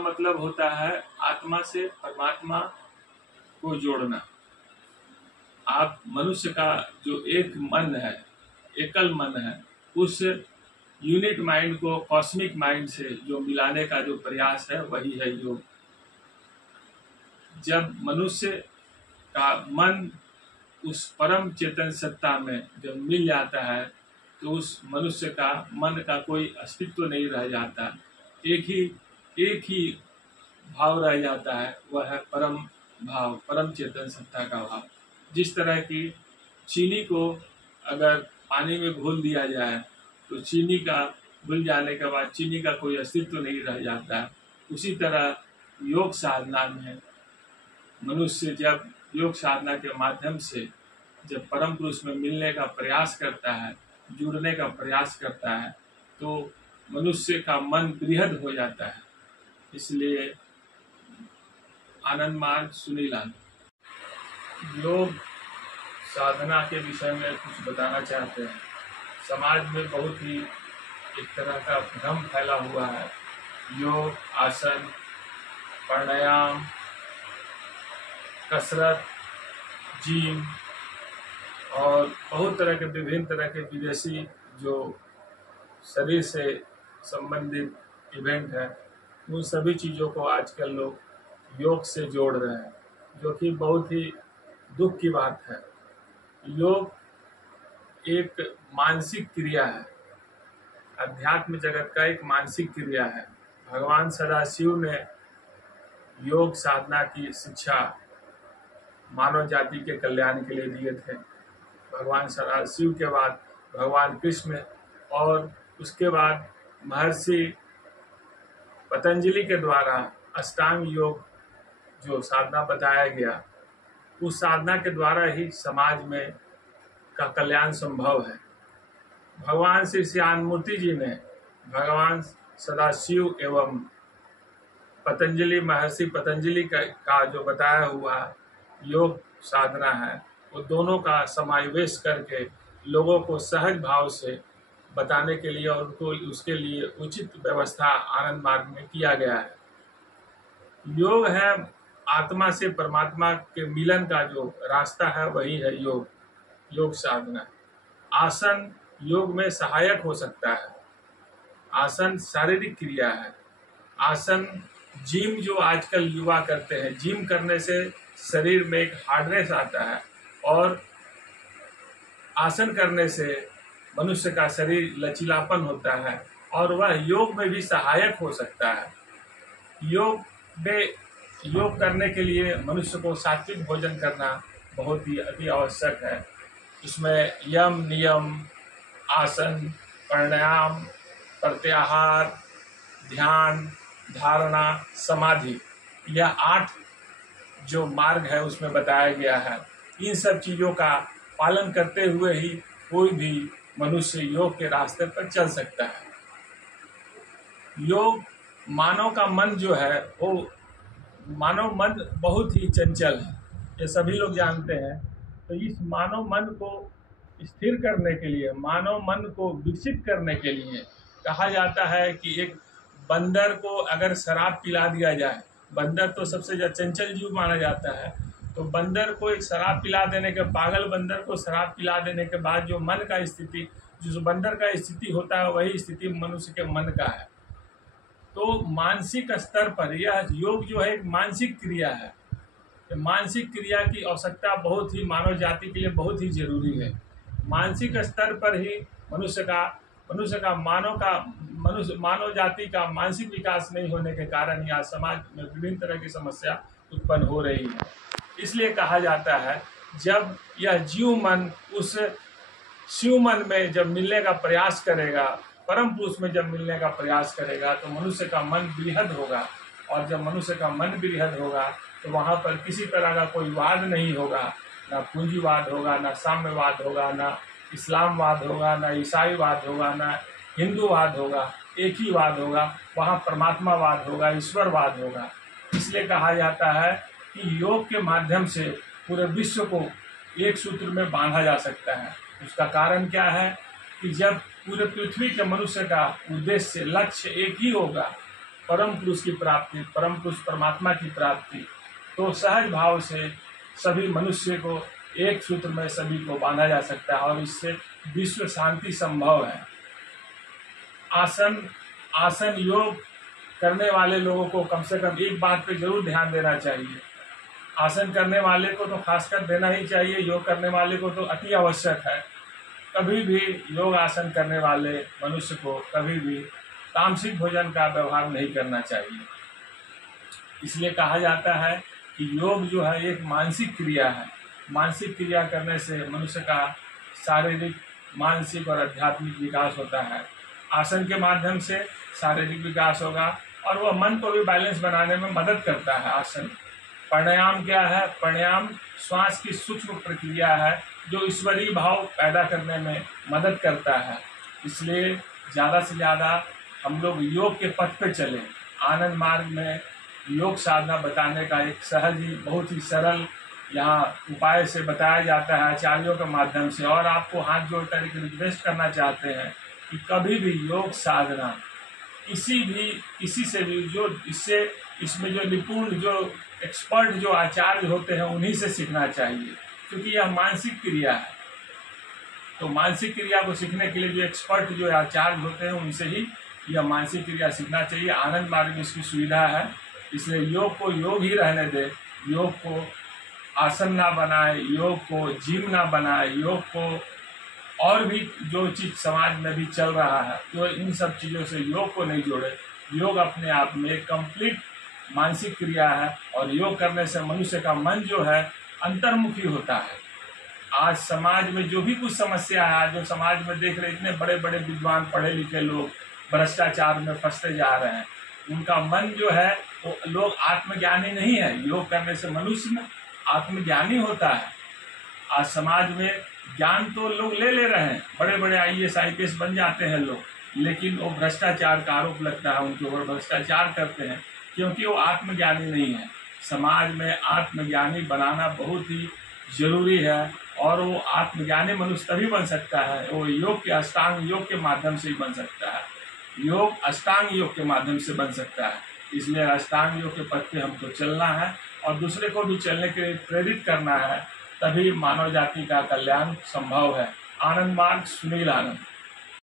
मतलब होता है आत्मा से परमात्मा को जोड़ना। आप मनुष्य का जो एक मन है, एकल मन है, उस यूनिट माइंड को कॉस्मिक माइंड से जो मिलाने का जो प्रयास है वही है योग। जब मनुष्य का मन उस परम चेतन सत्ता में जब मिल जाता है तो उस मनुष्य का मन का कोई अस्तित्व नहीं रह जाता, एक ही भाव रह जाता है, वह है परम भाव, परम चेतन सत्ता का भाव। जिस तरह की चीनी को अगर पानी में घोल दिया जाए तो चीनी का घुल जाने के बाद चीनी का कोई अस्तित्व नहीं रह जाता, उसी तरह योग साधना में मनुष्य जब योग साधना के माध्यम से जब परम पुरुष में मिलने का प्रयास करता है, जुड़ने का प्रयास करता है, तो मनुष्य का मन बृहद हो जाता है। इसलिए आनंद मार्ग सुनीला। योग साधना के विषय में कुछ बताना चाहते हैं। समाज में बहुत ही एक तरह का भ्रम फैला हुआ है। योग, आसन, प्राणायाम, कसरत, जिम और बहुत तरह के विभिन्न तरह के विदेशी जो शरीर से संबंधित इवेंट है, उन सभी चीज़ों को आजकल लोग योग से जोड़ रहे हैं, जो कि बहुत ही दुख की बात है। योग एक मानसिक क्रिया है, अध्यात्म जगत का एक मानसिक क्रिया है। भगवान सदाशिव ने योग साधना की शिक्षा मानव जाति के कल्याण के लिए दिए थे। भगवान सदाशिव के बाद भगवान कृष्ण और उसके बाद महर्षि पतंजलि के द्वारा अष्टांग योग जो साधना बताया गया, उस साधना के द्वारा ही समाज में का कल्याण संभव है। भगवान श्री श्याममूर्ति जी ने भगवान सदाशिव एवं पतंजलि महर्षि पतंजलि का जो बताया हुआ योग साधना है, वो दोनों का समावेश करके लोगों को सहज भाव से बताने के लिए और उनको उसके लिए उचित व्यवस्था आनंद मार्ग में किया गया है। योग है आत्मा से परमात्मा के मिलन का जो रास्ता है, वही है योग साधना। आसन योग में सहायक हो सकता है। आसन शारीरिक क्रिया है। आसन जिम जो आजकल युवा करते हैं, जिम करने से शरीर में एक हार्डनेस आता है और आसन करने से मनुष्य का शरीर लचीलापन होता है और वह योग में भी सहायक हो सकता है। योग करने के लिए मनुष्य को सात्विक भोजन करना बहुत ही अति आवश्यक है। इसमें यम, नियम, आसन, प्राणायाम, प्रत्याहार, ध्यान, धारणा, समाधि, यह 8 जो मार्ग है उसमें बताया गया है। इन सब चीज़ों का पालन करते हुए ही कोई भी मनुष्य योग के रास्ते पर चल सकता है। योग मानव का मन जो है, वो मानव मन बहुत ही चंचल है, ये सभी लोग जानते हैं। तो इस मानव मन को स्थिर करने के लिए, मानव मन को विकसित करने के लिए कहा जाता है कि एक बंदर को अगर शराब पिला दिया जाए, बंदर तो सबसे ज़्यादा चंचल जीव माना जाता है, तो बंदर को एक शराब पिला देने के, पागल बंदर को शराब पिला देने के बाद जो मन का स्थिति, जो बंदर का स्थिति होता है, वही स्थिति मनुष्य के मन का है। तो मानसिक स्तर पर यह योग जो है एक मानसिक क्रिया है। मानसिक क्रिया की आवश्यकता बहुत ही मानव जाति के लिए बहुत ही जरूरी है। मानसिक स्तर पर ही मानव जाति का मानसिक विकास नहीं होने के कारण यहाँ समाज में विभिन्न तरह की समस्या उत्पन्न हो रही है। इसलिए कहा जाता है जब यह जीव मन उस शिव मन में जब मिलने का प्रयास करेगा, परम पुरुष में जब मिलने का प्रयास करेगा, तो मनुष्य का मन बृहद होगा। और जब मनुष्य का मन बृहद होगा तो वहाँ पर किसी तरह का कोई वाद नहीं होगा, ना पूंजीवाद होगा, ना साम्यवाद होगा, ना इस्लामवाद होगा, ना ईसाईवाद होगा, ना हिंदूवाद होगा। एक ही वाद होगा, वहाँ परमात्मावाद होगा, ईश्वरवाद होगा। इसलिए कहा जाता है कि योग के माध्यम से पूरे विश्व को एक सूत्र में बांधा जा सकता है। उसका कारण क्या है कि जब पूरे पृथ्वी के मनुष्य का उद्देश्य, लक्ष्य एक ही होगा, परम पुरुष की प्राप्ति, परम पुरुष परमात्मा की प्राप्ति, तो सहज भाव से सभी मनुष्य को एक सूत्र में सभी को बांधा जा सकता है और इससे विश्व शांति संभव है। आसन योग करने वाले लोगों को कम से कम एक बात पे जरूर ध्यान देना चाहिए। आसन करने वाले को तो खासकर देना ही चाहिए, योग करने वाले को तो अति आवश्यक है। कभी भी योग आसन करने वाले मनुष्य को कभी भी तामसिक भोजन का व्यवहार नहीं करना चाहिए। इसलिए कहा जाता है कि योग जो है एक मानसिक क्रिया है। मानसिक क्रिया करने से मनुष्य का शारीरिक, मानसिक और आध्यात्मिक विकास होता है। आसन के माध्यम से शारीरिक विकास होगा और वह मन को भी बैलेंस बनाने में मदद करता है। आसन प्राणायाम क्या है? प्राणायाम श्वास की सूक्ष्म प्रक्रिया है जो ईश्वरीय भाव पैदा करने में मदद करता है। इसलिए ज़्यादा से ज़्यादा हम लोग योग के पथ पे चलें। आनंद मार्ग में योग साधना बताने का एक सहज ही, बहुत ही सरल यहाँ उपाय से बताया जाता है आचार्यों के माध्यम से। और आपको हाथ जोड़ कर एक रिक्वेस्ट करना चाहते हैं कि कभी भी योग साधना किसी से भी जो इसमें जो निपुण, जो एक्सपर्ट, जो आचार्य होते हैं उन्हीं से सीखना चाहिए, क्योंकि यह मानसिक क्रिया है। तो मानसिक क्रिया को सीखने के लिए जो एक्सपर्ट, जो आचार्य होते हैं उनसे ही यह मानसिक क्रिया सीखना चाहिए। आनंद मार्ग में इसकी सुविधा है, इसलिए योग को योग ही रहने दे। योग को आसन ना बनाए, योग को जिम ना बनाए, योग को और भी जो चीज़ समाज में भी चल रहा है तो इन सब चीज़ों से योग को नहीं जोड़े। योग अपने आप में एक कंप्लीट मानसिक क्रिया है और योग करने से मनुष्य का मन जो है अंतर्मुखी होता है। आज समाज में जो भी कुछ समस्या है, जो समाज में देख रहे इतने बड़े बड़े विद्वान पढ़े लिखे लोग भ्रष्टाचार में फंसते जा रहे हैं, उनका मन जो है वो लोग आत्मज्ञानी नहीं है। योग करने से मनुष्य आत्मज्ञानी होता है। आज समाज में ज्ञान तो लोग ले रहे हैं, बड़े बड़े IAS IPS बन जाते हैं लोग, लेकिन वो भ्रष्टाचार का आरोप लगता है उनके ऊपर, भ्रष्टाचार करते हैं क्योंकि वो आत्मज्ञानी नहीं है। समाज में आत्मज्ञानी बनाना बहुत ही जरूरी है और वो आत्मज्ञानी मनुष्य तभी बन सकता है, वो योग के अष्टांग योग के माध्यम से ही बन सकता है। योग अष्टांग योग के माध्यम से बन सकता है। इसलिए अष्टांग योग के पथ पे हमको चलना है और दूसरे को भी चलने के लिए प्रेरित करना है, तभी मानव जाति का कल्याण संभव है। आनंद मार्ग, सुनील आनंद।